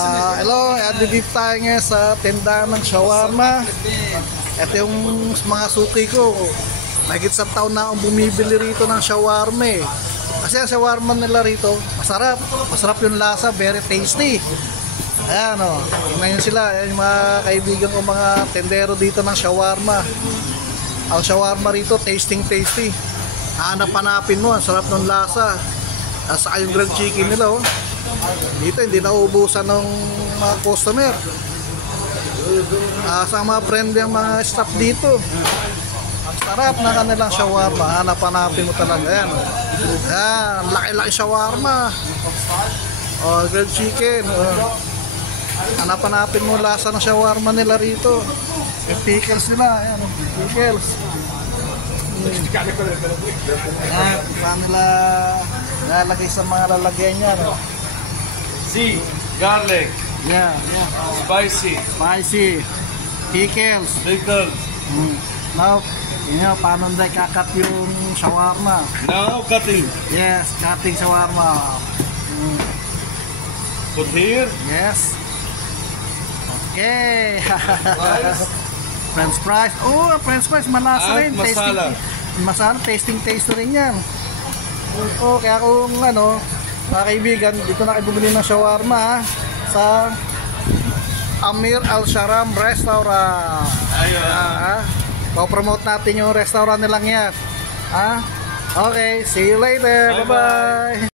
Hello, dito tayo ngayon sa tindahan ng shawarma. Ito yung mga suki ko. Mahigit sa taon na akong bumibili rito ng shawarma eh. Kasi ang shawarma nila rito, masarap. Masarap yung lasa, very tasty. Ayan o, tingnan nyo sila. Ayan yung mga kaibigan ko, mga tendero dito ng shawarma. Ang shawarma rito, tasty. Hanap-hanapin mo, ang sarap ng lasa. Saka yung grilled chicken nila oh. Dito hindi nauubusan ng mga customer. Sa mga friend yung mga staff dito. Ang sarap na kanilang shawarma. Hanap-hanapin mo talaga yan. Yan, laki-laki shawarma. Grilled chicken. Hanap-hanapin mo lasa ng shawarma nila rito. Yung pickles nila. Ayan, pickles. Yan, saan nila lalagay sa mga lalagyan niya. No? Garlic. Yeah. Spicy. Pickles. Now, paano na kakat yung shawarma? Now cutting. Yes, cutting shawarma. Put here. Yes. Okay. French fries. Oh, French fries. Malasa rin. Masala. Masala. Tasting rin yan. Oh, kaya kung mga kaibigan, dito na kayo bumili ng shawarma sa Amir Al Sharam Restaurant. Promote natin yung restaurant nilang yan. Okay, see you later. Bye-bye.